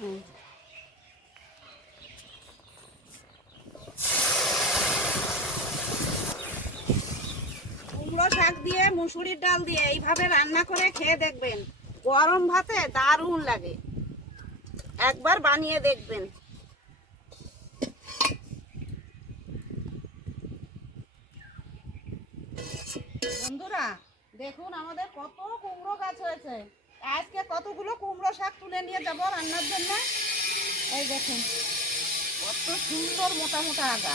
কুমড়ো শাক দিয়ে, মুসুরির ডাল দিয়ে এইভাবে রান্না করে খেয়ে দেখবেন, গরম ভাতে দারুণ লাগে। একবার বানিয়ে দেখবেন। বন্ধুরা, দেখুন আমাদের কত কুমড়ো গাছ হয়েছে। কতগুলো কুমড়ো শাক তুলে নিয়ে যাব রান্নার জন্য? এই দেখুন, কত সুন্দর মোটা মোটা আগা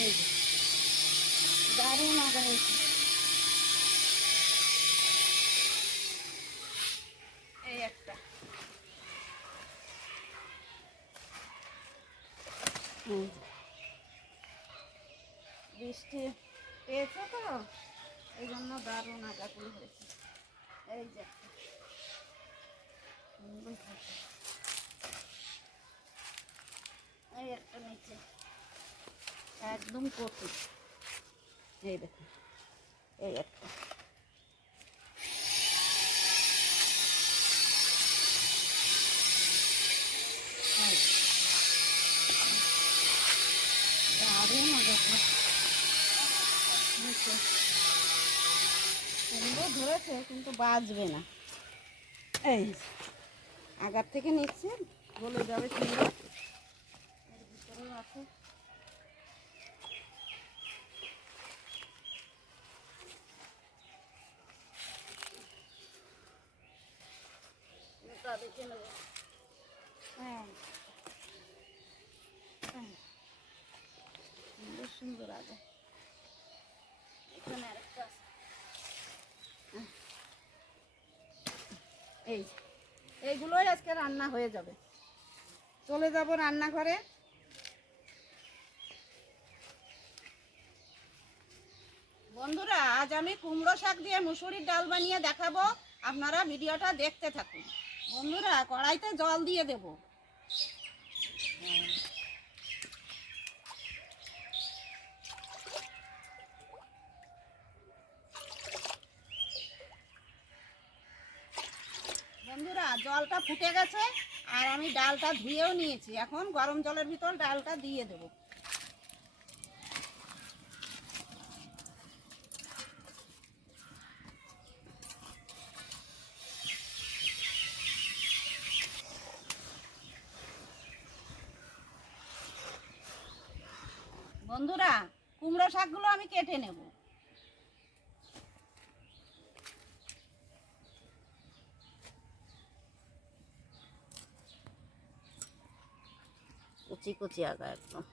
এই যে, দারুণ আগা হয়েছে। এই একটা। বৃষ্টি পেয়েছে তো, এই জন্য দারুণ আগাগুলো হয়েছে। এই যে একটা। সুন্দর হয়েছে। এই একটা নিচে একদম কচি এই দেখুন এই একটা। এই। দারুণ আগাগুলো নিচে সুন্দর ধরেছে, কিন্তু বাজবে না। এই। আগার থেকে নিচ্ছে গলে যাবে সুন্দর এর ভিতরেও আছে। সুন্দর আগে এখানে আরেকটা আছে। এই এইগুলোই আজকে রান্না হয়ে যাবে। চলে যাব রান্নাঘরে। বন্ধুরা, আজ আমি কুমড়ো শাক দিয়ে মুসুরির ডাল বানিয়ে দেখাবো। আপনারা ভিডিওটা দেখতে থাকুন। বন্ধুরা, কড়াইতে জল দিয়ে দেব। বন্ধুরা, জলটা ফুটে গেছে আর আমি ডালটা ধুয়েও নিয়েছি। এখন গরম জলের ভিতর ডালটা দিয়ে দেবো। বন্ধুরা, কুমড়ো শাকগুলো আমি কেটে নেব। কুচি কচি আগা একদম।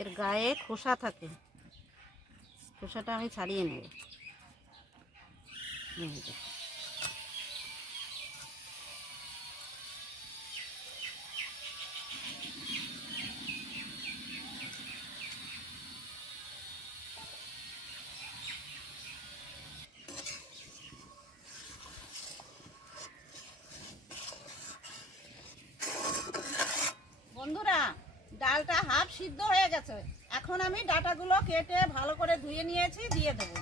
এর গায়ে খোসা থাকে। খোসাটা আমি ছাড়িয়ে নেব এই যে। বন্ধুরা ডালটা হাফ সিদ্ধ হয়ে গেছে। এখন আমি ডাটাগুলো কেটে ভালো করে ধুয়ে নিয়েছি, দিয়ে দেবো।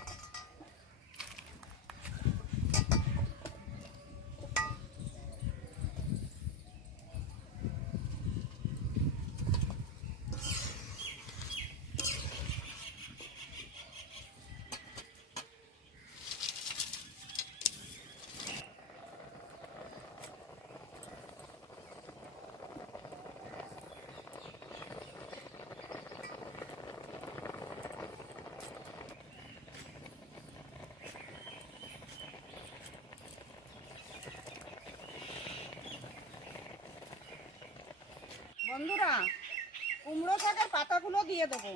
বন্ধুরা কুমড়ো শাকের পাতাগুলো দিয়ে দেবো।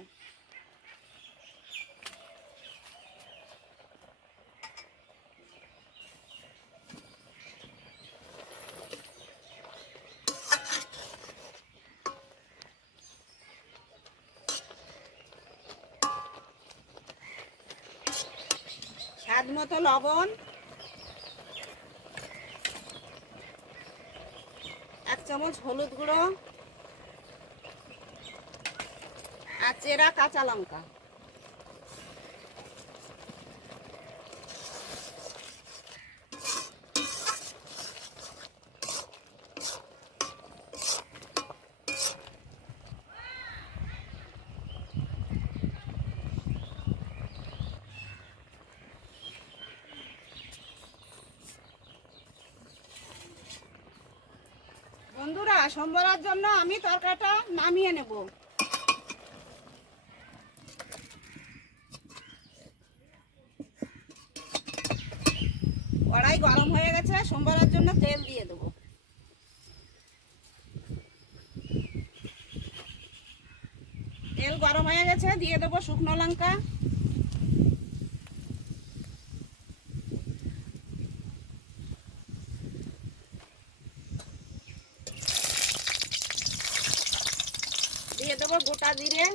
স্বাদ মতো লবণ। এক চামচ হলুদ গুঁড়ো। আর চেরা কাঁচা লঙ্কা। বন্ধুরা সম্বরার জন্য আমি তরকাটা নামিয়ে নেব। কড়াই গরম হয়ে গেছে, সোমবারের জন্য তেল দিয়ে দেবো। তেল গরম হয়ে গেছে, দিয়ে দেবো শুকনো লঙ্কা। দিয়ে দেবো গোটা জিরে।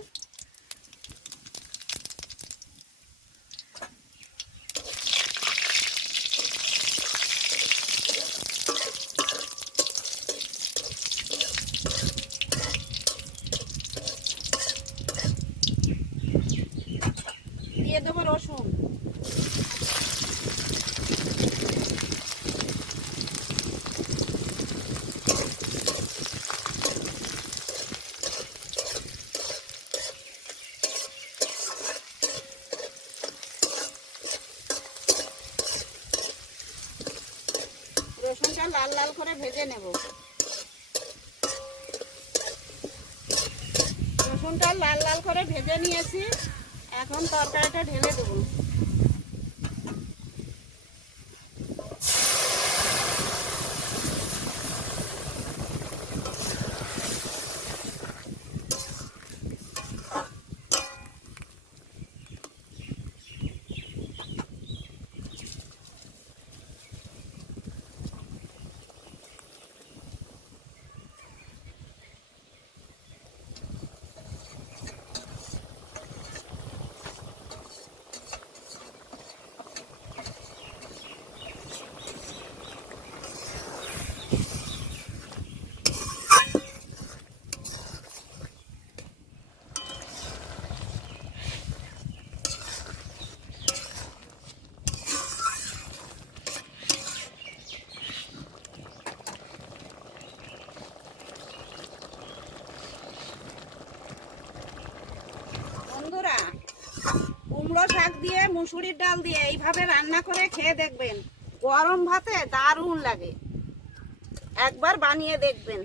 দিয়ে দেবো রসুন। রসুনটা লাল লাল করে ভেজে নেব। রসুনটা লাল লাল করে ভেজে নিয়েছি। এখন তরকারিটা ঢেলে দেবো বন্ধুরা কুমড়ো শাক দিয়ে মুসুরির ডাল দিয়ে এইভাবে রান্না করে খেয়ে দেখবেন। গরম ভাতে দারুণ লাগে। একবার বানিয়ে দেখবেন।